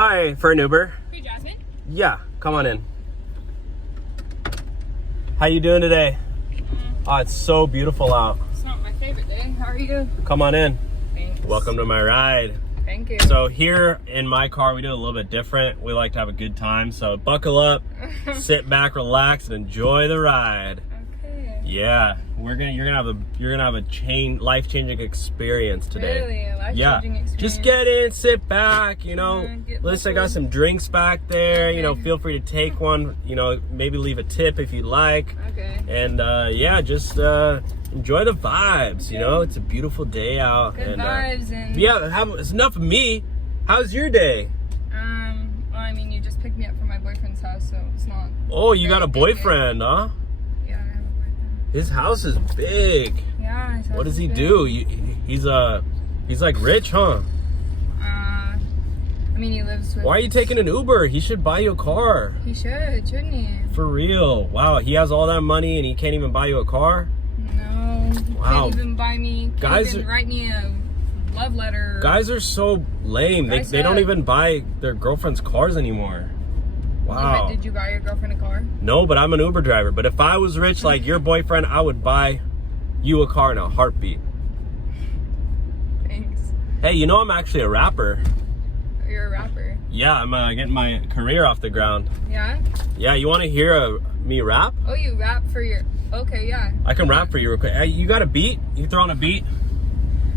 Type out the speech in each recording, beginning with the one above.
Hi, for an Uber. Hey, Jasmine. Yeah, come on in. How you doing today? Oh, it's so beautiful out. It's not my favorite day. How are you? Come on in. Thanks. Welcome to my ride. Thank you. So here in my car, we do it a little bit different. We like to have a good time. So buckle up, sit back, relax, and enjoy the ride. Okay. Yeah, you're gonna have a life-changing experience today. Really? A life-changing experience? Just get in, sit back, you know. Listen, I got some drinks back there, you know, feel free to take one, you know, maybe leave a tip if you'd like. Okay. And yeah, just enjoy the vibes, you know. It's a beautiful day out. Good vibes and... Yeah, it's enough of me. How's your day? Well, I mean, you just picked me up from my boyfriend's house, so it's not... Oh, you got a boyfriend, huh? Yeah, I have a boyfriend. His house is big. Yeah, his house What does he is do? big. He's like rich, huh? I mean, he lives with... Why are you taking an Uber? He should buy you a car. He shouldn't he? For real. Wow, he has all that money and he can't even buy you a car? No. Wow. Can't even buy me... Guys Can't even write me a love letter. Guys are so lame. They don't even buy their girlfriend's cars anymore. Wow. Did you buy your girlfriend a car? No, but I'm an Uber driver. But if I was rich like your boyfriend, I would buy you a car in a heartbeat. Thanks. Hey, you know I'm actually a rapper. You're a rapper. Yeah, I'm getting my career off the ground. Yeah? Yeah, you want to hear me rap? Oh, you rap for your... Okay, yeah. I can rap for you real quick. Hey, you got a beat? You throw on a beat?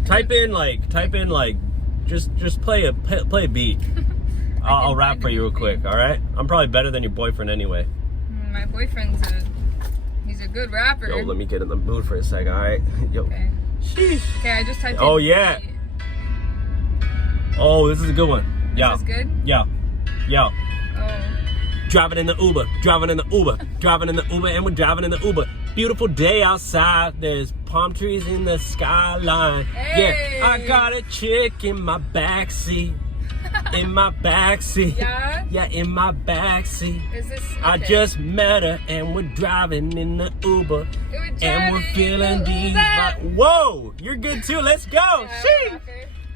Type in like, just play a beat. I'll rap for you real quick, all right? I'm probably better than your boyfriend anyway. My boyfriend's he's a good rapper. Yo, let me get in the mood for a second, all right? Yo. Okay. Sheesh. Okay, I just typed in... Oh, yeah. Oh, this is a good one. Yeah. Is this good? Yeah. Yeah. Oh. Driving in the Uber, driving in the Uber, driving in the Uber, and we're driving in the Uber. Beautiful day outside, there's palm trees in the skyline. Hey. Yeah, I got a chick in my backseat. In my backseat. Yeah? Yeah, in my backseat. Is this... Okay. I just met her and we're driving in the Uber. And we're feeling these vibes. Whoa, you're good too, let's go. Yeah,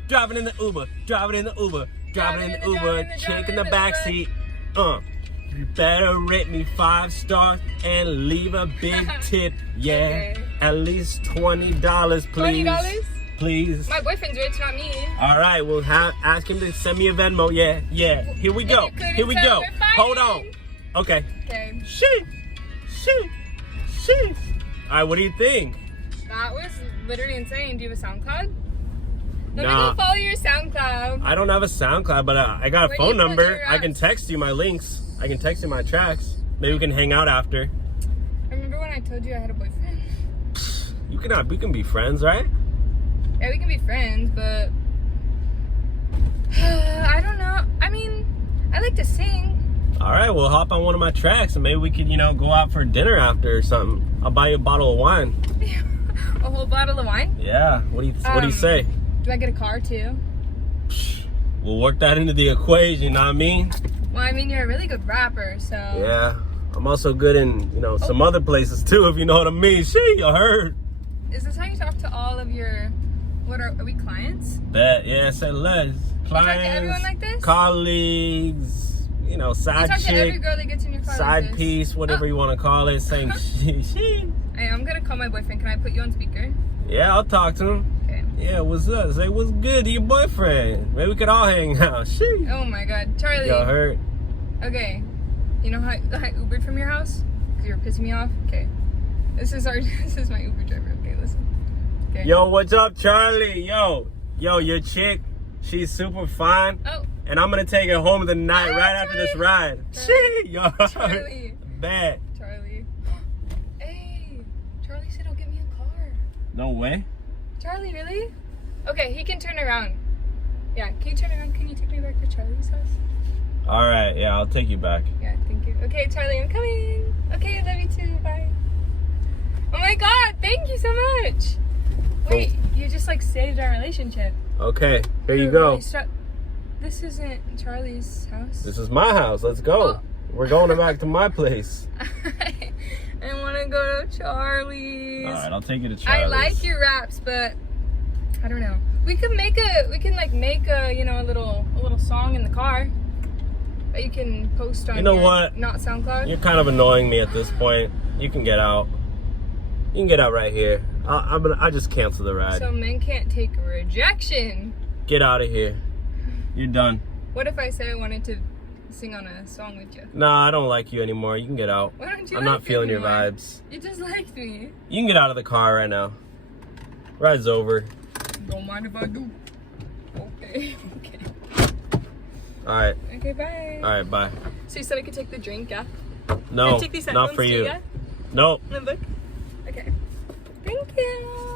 Driving in the Uber, driving in the Uber, driving in the Uber, chick in the backseat. You better rate me 5 stars and leave a big tip. Yeah, Okay. at least $20, please. $20? Please. My boyfriend's rich, not me. All right, we'll ask him to send me a Venmo. Yeah. Here we go. Here we go. Hold on. Okay. Okay. Sheesh. All right, what do you think? That was literally insane. Do you have a SoundCloud? Let me Nah. go follow your SoundCloud. I don't have a SoundCloud, but I got a Where do phone you put number. your I can apps? text you my links. I can text you my tracks. Maybe we can hang out after. Remember when I told you I had a boyfriend? We can be friends, right? Yeah, we can be friends, but... I don't know. I mean, I like to sing. All right, we'll hop on one of my tracks and maybe we could, you know, go out for dinner after or something. I'll buy you a bottle of wine. A whole bottle of wine? Yeah. What do you say? Do I get a car too? We'll work that into the equation, you know what I mean? Well, I mean, you're a really good rapper, so... Yeah. I'm also good in, you know, some other places too, if you know what I mean. You heard. Is this how you talk to all of your... What are we clients? Bet, yeah, say less. Clients, You talk to everyone like this? colleagues, you know, side You talk to every chick, girl that gets in your car side like this? piece, whatever you want to call it, same shit. Hey, I'm gonna call my boyfriend. Can I put you on speaker? Yeah, I'll talk to him. Okay. Yeah, what's up? Say what's good to your boyfriend. Maybe we could all hang out. Shit. Oh my god. Charlie. Y'all heard? Okay. You know how I Ubered from your house? Because you were pissing me off? Okay. This is my Uber driver. Okay, listen. Okay. Yo, what's up, Charlie? Yo, your chick, she's super fine. Oh. And I'm gonna take her home tonight right after this ride. Shit, yo. Charlie. Bad. Charlie. Hey. Charlie said he'll get me a car. No way. Charlie, really? Okay, he can turn around. Yeah, can you turn around? Can you take me back to Charlie's house? All right, yeah, I'll take you back. Yeah, thank you. Okay, Charlie, I'm coming. Okay, love you too. Bye. Oh my god, thank you so much. Wait, you just like saved our relationship. Okay, here you You're go. really this isn't Charlie's house. This is my house. Let's go. Oh. We're going back to my place. I want to go to Charlie's. All right, I'll take you to Charlie's. I like your raps, but I don't know. We can make a, you know, a little song in the car. that you can post on You know your, what? not SoundCloud? You're kind of annoying me at this point. You can get out. You can get out right here. I just cancel the ride. So men can't take rejection. Get out of here. You're done. What if I said I wanted to sing on a song with you? Nah, I don't like you anymore. You can get out. Why don't you I'm like not feeling me your anymore? vibes. You just liked me. You can get out of the car right now. Ride's over. Don't mind if I do. Okay. Okay. All right. Okay, bye. All right, bye. So you said I could take the drink, yeah? No, Take these not headphones for too, you. yeah? Nope. And look. Okay. Thank you.